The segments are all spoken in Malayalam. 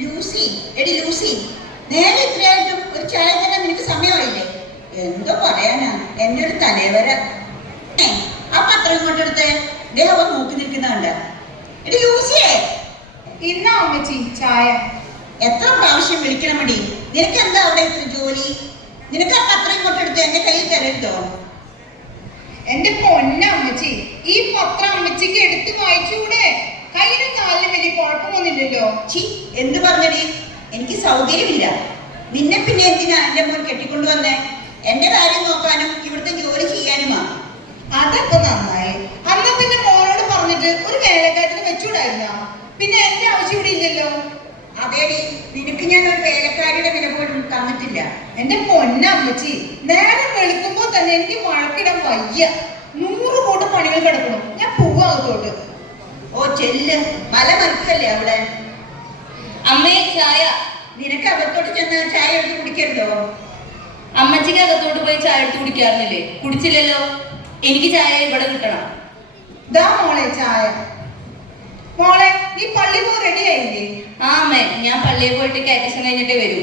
ലൂസി, എടി ലൂസി, നേരെ ഇത്രയായിട്ടും ഒരു ചായ തന്നെ നിനക്ക് സമയമായില്ലേ? എന്തോ പറയാനാ, എന്റെ ഒരു തലവര. ആ പത്രം ഇങ്ങോട്ടെടുത്ത് ദേഹം നോക്കി നിൽക്കുന്നുണ്ട്. എടി ലൂസിയെ, ഇന്നാ അമ്മച്ചി ചായ. എത്ര പ്രാവശ്യം വിളിക്കണം മടി? നിനക്ക് എന്താ അവിടെ ഇത്ര ജോലി? നിനക്ക് ആ പത്രം ഇങ്ങോട്ടെടുത്ത് എന്റെ കയ്യിൽ തരരുതോ? എന്റെ പൊന്നമ്മച്ചി, ഈ പത്രം അമ്മച്ചിക്ക് എടുത്ത് വായിച്ചൂടെ? കയ്യിലും കാലിലും വലിയ കുഴപ്പമൊന്നുമില്ലല്ലോ. ചി, എന്ത് പറഞ്ഞടി? എനിക്ക് സൗകര്യമില്ല. നിന്നെ പിന്നെ എന്തിനാ എന്റെ മോൻ കെട്ടിക്കൊണ്ടുവന്നേ? എന്റെ കാര്യം നോക്കാനും ഇവിടുത്തെ ജോലി ചെയ്യാനുമാ. അതൊക്കെ നന്നായി. അന്ന് പിന്നെ മോനോട് പറഞ്ഞിട്ട് ഒരു വേലക്കാരത്തിന് വെച്ചൂടായിരുന്നോ? പിന്നെ എന്റെ ആവശ്യം ഇവിടെ ഇല്ലല്ലോ. അതേടി, നിനക്ക് ഞാൻ ഒരു വേലക്കാരിയുടെ വില പോലും തന്നിട്ടില്ല. എന്റെ പൊന്നമ്മച്ചി, നേരം വെളുക്കുമ്പോ തന്നെ എനിക്ക് മഴക്കിടാൻ വയ്യ. 100 കൂട്ടം പണികൾ കിടക്കണം. ഞാൻ പോവാകത്തോട്ട്. ഓ ചെല്ല്, മല മറിക്കല്ലേ അവിടെ. അമ്മേ ചായ. നിനക്ക് അകത്തോട്ട് ചെന്ന് ചായ എടുത്ത് കുടിക്കരുതോ? അമ്മച്ചിക്ക് അകത്തോട്ട് പോയി ചായ എടുത്ത് കുടിക്കാറില്ലേ? കുടിച്ചില്ലല്ലോ. എനിക്ക് ചായ ഇവിടെ കിട്ടണം. ദാ മോളെ ചായ. മോളെ, നീ പള്ളി പോ റെഡി ആയില്ലേ? ആ അമ്മേ, ഞാൻ പള്ളിയിൽ പോയിട്ട് കാറ്റേഷൻ കഴിഞ്ഞിട്ടേ വരൂ.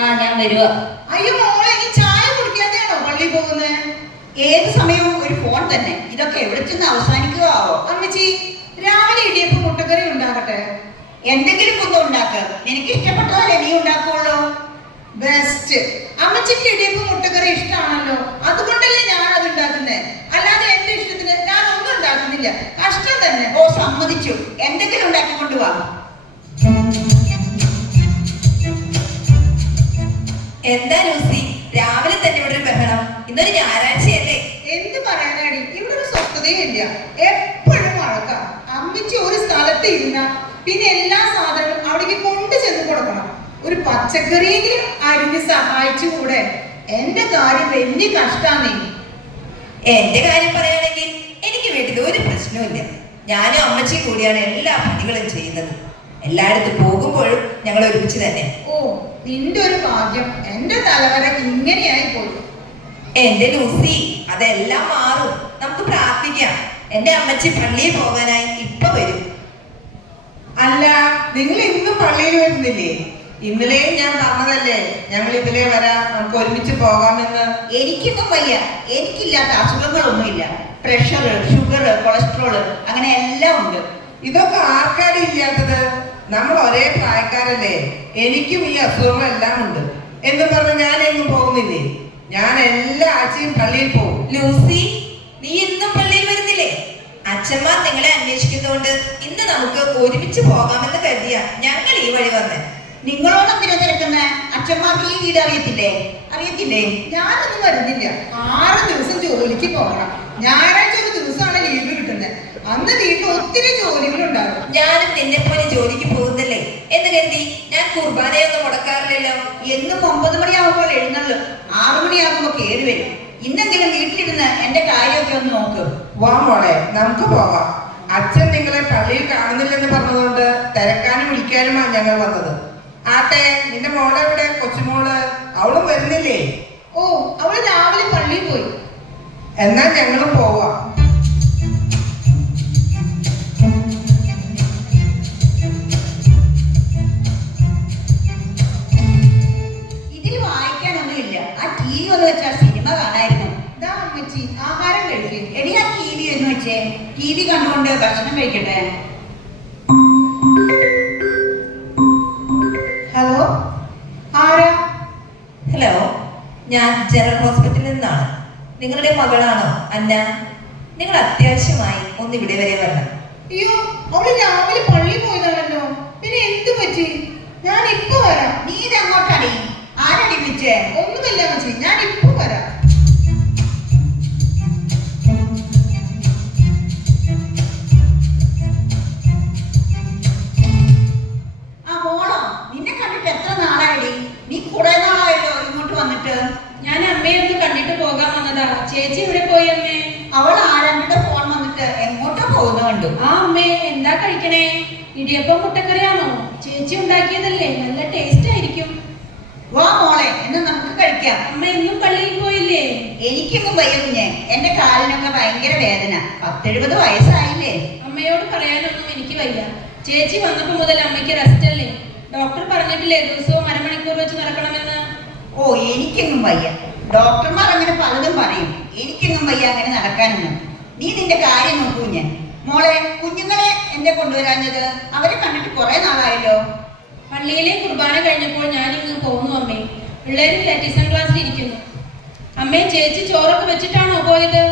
ആ ഞാൻ വരുവാ. അയ്യോ മോളെ, നീ ചായ കുടിക്കാതെയാണോ പള്ളി പോകുന്നത്? ഏത് സമയവും ഒരു ഫോൺ തന്നെ. ഇതൊക്കെ എവിടെ ചെന്ന് അവസാനിക്കുകയാവോ? അമ്മച്ചി, രാവിലെ ഇടിയപ്പം മുട്ടക്കറി ഉണ്ടാകട്ടെ. എന്തെങ്കിലും ഒന്നും ഉണ്ടാക്കുക. നിനക്ക് ഇഷ്ടപ്പെട്ടതല്ലേ നീ ഉണ്ടാക്കുള്ളൂ. ബെസ്റ്റ്. അമ്മച്ചിക്ക് ഇടിയപ്പം മുട്ടക്കറി ഇഷ്ടമാണല്ലോ, അതുകൊണ്ടല്ലേ ഞാൻ അത് ഉണ്ടാക്കുന്നത്. അല്ലാതെ എന്റെ ഇഷ്ടത്തിന് ഞാൻ ഒന്നും ഉണ്ടാക്കുന്നില്ല. കഷ്ടം തന്നെ. ഓ സമ്മതിച്ചു. എന്തെങ്കിലും ഉണ്ടാക്കിക്കൊണ്ട് വാ. എന്താ ലൂസി, രാവിലെ തന്നെ ഇവിടെ ഒരു ബഹളം? ഇന്നൊരു ഞായറാഴ്ചയല്ലേ? എന്ത് പറയാനാടി, ഇവിടെ ഒരു സ്വസ്ഥതയും ഇല്ല. എപ്പോഴും വഴക്കാം. അമ്മച്ചി ഒരു സ്ഥലത്ത് ഇരുന്ന പിന്നെ എല്ലാ സാധനവും അവിടേക്ക് കൊണ്ടു ചെന്ന് കൊടുക്കണം. ഒരു പച്ചക്കറിയെങ്കിലും അരിഞ്ഞ് സഹായിച്ചുകൂടെ? എന്റെ കാര്യം വലിയ കഷ്ടാന്നേ. എന്റെ കാര്യം പറയുകയാണെങ്കിൽ എനിക്ക് വീട്ടിൽ ഒരു പ്രശ്നവുമില്ല. ഞാനും അമ്മച്ചിയും കൂടിയാണ് എല്ലാ പണികളും ചെയ്യുന്നത്. എല്ലായിടത്തും പോകുമ്പോഴും ഞങ്ങൾ ഒരുമിച്ച് തന്നെ. ഓ, നിന്റെ ഒരു ഭാഗ്യം. എന്റെ തലവര ഇങ്ങനെയായി പോയി. എന്റെ ലൂസി, അതെല്ലാം മാറും. നമുക്ക് പ്രാർത്ഥിക്കാം. എന്റെ അമ്മച്ചി പള്ളിയിൽ പോകാനായി ഇപ്പൊ വരും. അല്ല, നിങ്ങൾ ഇന്നും പള്ളിയിൽ വരുന്നില്ലേ? ഇന്നലെയും ഞാൻ പറഞ്ഞതല്ലേ ഞങ്ങൾ ഇതിലേ വരാം, നമുക്ക് ഒരുമിച്ച് പോകാമെന്ന്. എനിക്കൊന്നും വയ്യ. എനിക്കില്ലാത്ത അസുഖങ്ങളൊന്നുമില്ല. പ്രഷർ, ഷുഗർ, കൊളസ്ട്രോള്, അങ്ങനെ എല്ലാം ഉണ്ട്. ഇതൊക്കെ ആർക്കാരും ഇല്ലാത്തത്? നമ്മൾ ഒരേ പ്രായക്കാരല്ലേ? എനിക്കും ഈ അസുഖങ്ങളെല്ലാം ഉണ്ട് എന്ന് പറഞ്ഞ് ഞാൻ എങ്ങും പോകുന്നില്ലേ? ഞാൻ എല്ലാ ആഴ്ചയും പള്ളിയിൽ പോകും. ലൂസി, നീ ഇന്നും പള്ളിയിൽ വരുന്നില്ലേ? അച്ഛന്മാർ നിങ്ങളെ അന്വേഷിക്കുന്നതുകൊണ്ട് ഇന്ന് നമുക്ക് ഒരുമിച്ച് പോകാമെന്ന് കരുതിയ ഞങ്ങൾ ഈ വഴി വന്നേ. നിങ്ങളോട് എന്തിനാ തിരക്കുന്ന? അച്ഛന്മാർക്ക് ഈ വീട് അറിയത്തില്ലേ? അറിയത്തില്ലേ? ഞാനൊന്നും വരുന്നില്ല. 6 ദിവസം ജോലിക്ക് പോകണം. ഞായറാഴ്ച ഒരു ദിവസമാണ് ലീവ് കിട്ടുന്നത്. അന്ന് വീട്ടിൽ ഒത്തിരി ജോലികളുണ്ടാകും. ഞാനും നിന്നെ പോലെ ജോലിക്ക് പോകുന്നല്ലേ എന്ന് കരുതി ഞാൻ കുർബാനയൊന്നും മുടക്കാറില്ലല്ലോ. എന്നും 9 മണിയാകുമ്പോൾ എഴുന്നള്ളു, 6 മണിയാകുമ്പോ കയറി വരും. ഇന്നെങ്കിലും വീട്ടിലിരുന്ന് എന്റെ കാര്യമൊക്കെ ഒന്ന് നോക്ക്. വാ മോളെ, നമുക്ക് പോകാം. അച്ഛൻ നിങ്ങളെ പള്ളിയിൽ കാണുന്നില്ലെന്ന് പറഞ്ഞതുകൊണ്ട് തിരക്കാനും വിളിക്കാനുമാണ് ഞങ്ങൾ വന്നത്. ആട്ടെ, നിന്റെ മോളെ എവിടെ? കൊച്ചുമോള്, അവളും വരുന്നില്ലേ? ഓ, അവള് രാവിലെ പള്ളിയിൽ പോയി. എന്നാൽ ഞങ്ങളും പോവാം. ഇതിൽ വായിക്കാനൊന്നുമില്ല. ആ TV ഒന്ന് വെച്ചാൽ സിനിമ കാണായിരുന്നു. ദാ അമ്മച്ചി, ആഹാരം കഴിക്കേ. എടി, ആ TV ഒന്ന് വെച്ചേ. TV കണ്ടുകൊണ്ട് ഭക്ഷണം കഴിക്കട്ടെ. ഹലോ, ആരാ? ഹലോ, ഞാൻ ജനറൽ ഹോസ്പിറ്റലിൽ നിന്നാണ്. നിങ്ങളുടെ മകളാണോ അന്ന? നിങ്ങൾ അത്യാവശ്യമായി ഒന്ന് ഇവിടെ വരെ വരണം. അയ്യോ, അവള് രാവിലെ പള്ളിയിൽ പോയതാണല്ലോ. പിന്നെ എന്ത് പറ്റി? ഞാൻ ഇപ്പൊ വരാം. നീ ഇതെങ്ങോട്ടടി? ആരടി വിളിച്ചേ? ഒന്നുമില്ല അമ്മച്ചി, ഞാൻ ഇപ്പൊ വരാം. ആ മോളോ, നിന്നെ കണ്ടിട്ട് എത്ര നാളായടി? നീ കുറെ നാളായല്ലോ ഇങ്ങോട്ട് വന്നിട്ട്. ഞാൻ അമ്മയെ ഒന്ന് കണ്ടിട്ട് പോകാൻ വന്നതാ. ചേച്ചി ഇവിടെ പോയി അമ്മേ? അവൾ ആരാണ്ടിയുടെ ഫോൺ വന്നിട്ട് എങ്ങോട്ടോ പോകുന്ന കണ്ടു. ആ അമ്മേ, എന്താ കഴിക്കണേ? ഇടിയപ്പം മുട്ടക്കറിയാണോ? ചേച്ചി ഉണ്ടാക്കിയതല്ലേ, നല്ല ടേസ്റ്റ് ആയിരിക്കും. വാ മോളെ, എന്ന് നമുക്ക് കഴിക്കാം. കഴിക്കാം. അമ്മ എന്നും പള്ളിയിൽ പോയില്ലേ? എനിക്കൊന്നും വയ്യ കുഞ്ഞെ. എന്റെ കാലിനൊക്കെ ഭയങ്കര വേദന. 10-70 വയസ്സായില്ലേ. അമ്മയോട് പറയാനൊന്നും എനിക്ക് വയ്യ. ചേച്ചി വന്നപ്പോ മുതൽ അമ്മയ്ക്ക് റെസ്റ്റ് അല്ലേ? ഡോക്ടർ പറഞ്ഞിട്ടില്ലേ ദിവസവും അരമണിക്കൂർ വെച്ച് നടക്കണമെന്ന്? ഓ, എനിക്കൊന്നും വയ്യ. ഡോക്ടർമാർ അങ്ങനെ പലതും പറയും. എനിക്കൊന്നും വയ്യ അങ്ങനെ നടക്കാനൊന്നും. നീ നിന്റെ കാര്യം നോക്കൂ ഞാൻ. മോളെ, കുഞ്ഞുങ്ങളെ എന്നെ കൊണ്ടുവരാഞ്ഞത്? അവരെ കണ്ടിട്ട് കുറെ നാളായല്ലോ. പള്ളിയിലെ കുർബാന കഴിഞ്ഞപ്പോൾ ഞാൻ ഇങ്ങ് പോന്നു അമ്മേ. പിള്ളേര് കാറ്റീസം ക്ലാസ്സിൽ ഇരിക്കുന്നു. അമ്മേ, ചേച്ചി ചോറൊക്കെ വെച്ചിട്ടാണോ പോയത്?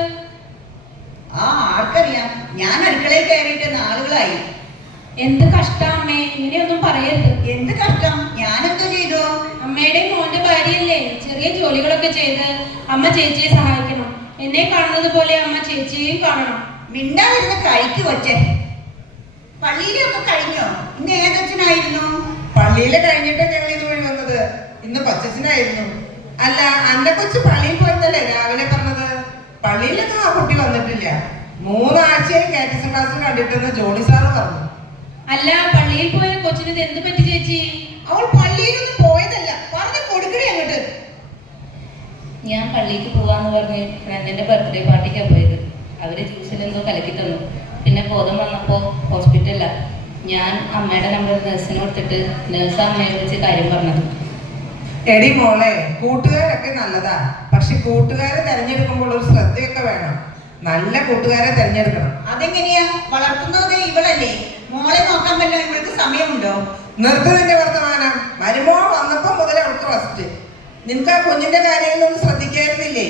ആ, ആർക്കറിയാം. ഞാൻ അടുക്കളയിൽ കയറിയിട്ട് നാളുകളായി. എന്ത് കഷ്ടാ അമ്മേ, ഇങ്ങനെയൊന്നും പറയരുത്. എന്ത് കഷ്ടം? ഞാനെന്തോ ചെയ്തു? അമ്മയുടെ മോന്റെ ഭാര്യയല്ലേ, ചെറിയ ജോലികളൊക്കെ ചെയ്ത് അമ്മ ചേച്ചിയെ സഹായിക്കണം. എന്നെ കാണുന്നത് പോലെ അമ്മ ചേച്ചിയെയും കാണണം. മിണ്ടാതിരുന്ന് കഴിക്കു വച്ചേ. പള്ളിയിലൊക്കെ കഴിഞ്ഞോ? ഇന്ന് ഏതച്ഛനായിരുന്നു? പള്ളിയിലെ കഴിഞ്ഞിട്ട് ഞങ്ങൾ ഇതുവഴി വന്നത്. ഇന്ന് പച്ചച്ചനായിരുന്നു. അല്ല, അന്ന കൊച്ചു പള്ളിയിൽ പോയെന്നല്ലേ രാവിലെ പറഞ്ഞത്? പള്ളിയിലൊന്നും ആ കുട്ടി വന്നിട്ടില്ല. 3 ആഴ്ചയായി കാറ്റീസം ക്ലാസ്സിൽ കണ്ടിട്ടെന്ന് ജോണി സാറ് പറഞ്ഞു. അല്ല, പള്ളിയിൽ പോയ കൊച്ചിന് എന്ത് പറ്റി ചേച്ചി? അവൾ പള്ളിയിലൊന്നും പോയതല്ല. പറഞ്ഞു കൊടുക്കണേ അങ്ങോട്ട്. ഞാൻ പള്ളിക്ക് പോവാന്ന് പറഞ്ഞ് ഫ്രണ്ടിന്റെ ബർത്ത്ഡേ പാർട്ടിക്കാണ് പോയത്. അവര് ജ്യൂസിലെന്തോ കലക്കി തന്നു. പിന്നെ ബോധം വന്നപ്പോൾ ഹോസ്പിറ്റലിലാ. ഞാൻ അമ്മയുടെ നമ്പർ നഴ്സിന് കൊടുത്തിട്ട് നഴ്സ് അമ്മയെ വിളിച്ച് കാര്യം പറഞ്ഞത്. എടി മോളെ, കൂട്ടുകാരൊക്കെ നല്ലതാ. പക്ഷെ കൂട്ടുകാരെ തെരഞ്ഞെടുക്കുമ്പോൾ ഒരു ശ്രദ്ധയൊക്കെ വേണം. നല്ല കൂട്ടുകാരെ തെരഞ്ഞെടുക്കണം. അതെങ്ങനെയാ? വളർത്തുന്നത് ഇവളല്ലേ. മോളെ നോക്കാൻ പറ്റാൻ ഇവൾക്ക് സമയമുണ്ടോ? നിർത്തി നിന്റെ വർത്തമാനം. മരുമോ വന്നപ്പോ മുതൽ അവൾക്ക് റെസ്റ്റ്. നിനക്ക് ആ കുഞ്ഞിന്റെ കാര്യങ്ങളൊന്നും ശ്രദ്ധിക്കായിരുന്നില്ലേ?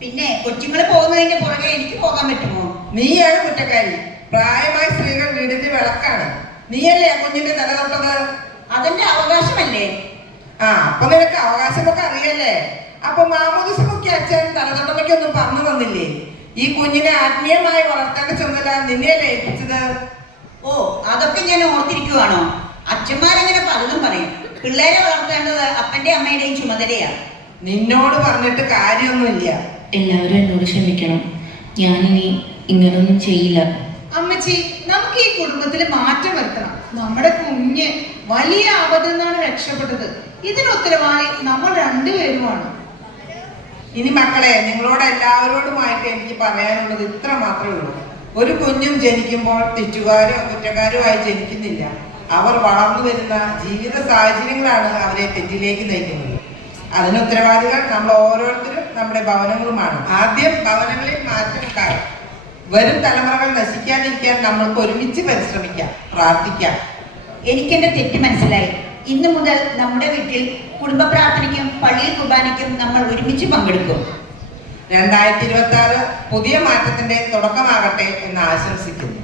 പിന്നെ കൊച്ചുങ്ങൾ പോകുന്നതിന്റെ പുറകെ എനിക്ക് പോകാൻ പറ്റുമോ? നീയാണ് കുറ്റക്കാരി. പ്രായമായ സ്ത്രീകൾ വീടിന്റെ വിളക്കാണ്. നീയല്ലേ ആ കുഞ്ഞിന്റെ തല തൊട്ടത്? അതെന്റെ അവകാശമല്ലേ? ആ, അപ്പൊ നിനക്ക് അവകാശമൊക്കെ അറിയല്ലേ? അപ്പൊ മാമോദിസ മുഖ്യ അച്ഛൻ തലതൊട്ടമയ്ക്കൊന്നും പറഞ്ഞു തന്നില്ലേ? ഈ കുഞ്ഞിനെ ആത്മീയമായി വളർത്തേണ്ട ചുമതല നിന്നെയല്ലേ ഏൽപ്പിച്ചത്? ഓ, അതൊക്കെ ഞാൻ ഓർത്തിരിക്കുവാണോ? അച്ഛന്മാരങ്ങനെ പലതും പറയും. പിള്ളേരെ വളർത്തേണ്ടത് അപ്പന്റെ അമ്മയുടെയും ചുമതലയാ. നിന്നോട് പറഞ്ഞിട്ട് കാര്യമൊന്നുമില്ല. എല്ലാവരും എന്നോട് ക്ഷമിക്കണം. ഞാനിനി ഇങ്ങനൊന്നും ചെയ്യില്ല. അമ്മച്ചി, നമുക്ക് ഈ കുടുംബത്തിൽ മാറ്റം വരുത്തണം. നമ്മുടെ കുഞ്ഞ് വലിയ ആപത്തിൽ നിന്നാണ് രക്ഷപ്പെട്ടത്. ഇതിന് ഉത്തരവാദി നമ്മൾ രണ്ടുപേരുമാണ്. ഇനി മക്കളെ, നിങ്ങളോട് എല്ലാവരോടുമായിട്ട് എനിക്ക് പറയാനുള്ളത് ഇത്ര മാത്രമേ ഉള്ളൂ. ഒരു കുഞ്ഞും ജനിക്കുമ്പോൾ തെറ്റുകാരോ കുറ്റക്കാരോ ആയി ജനിക്കുന്നില്ല. അവർ വളർന്നു വരുന്ന ജീവിത സാഹചര്യങ്ങളാണ് അവരെ തെറ്റിലേക്ക് നയിക്കുന്നത്. അതിന് ഉത്തരവാദികൾ നമ്മൾ ഓരോരുത്തരും നമ്മുടെ ഭവനങ്ങളുമാണ്. ആദ്യം ഭവനങ്ങളിൽ മാറ്റം ഉണ്ടാകും. വരും തലമുറകൾ നശിക്കാതിരിക്കാൻ നമ്മൾക്ക് ഒരുമിച്ച് പരിശ്രമിക്കാം, പ്രാർത്ഥിക്കാം. എനിക്കെന്റെ തെറ്റ് മനസ്സിലായി. ഇന്നു മുതൽ നമ്മുടെ വീട്ടിൽ കുടുംബ പ്രാർത്ഥനയ്ക്കും പള്ളിയിൽ കുർബാനയ്ക്കും നമ്മൾ ഒരുമിച്ച് പങ്കെടുക്കും. 2026 പുതിയ മാറ്റത്തിന്റെ തുടക്കമാകട്ടെ എന്ന് ആശംസിക്കുന്നു.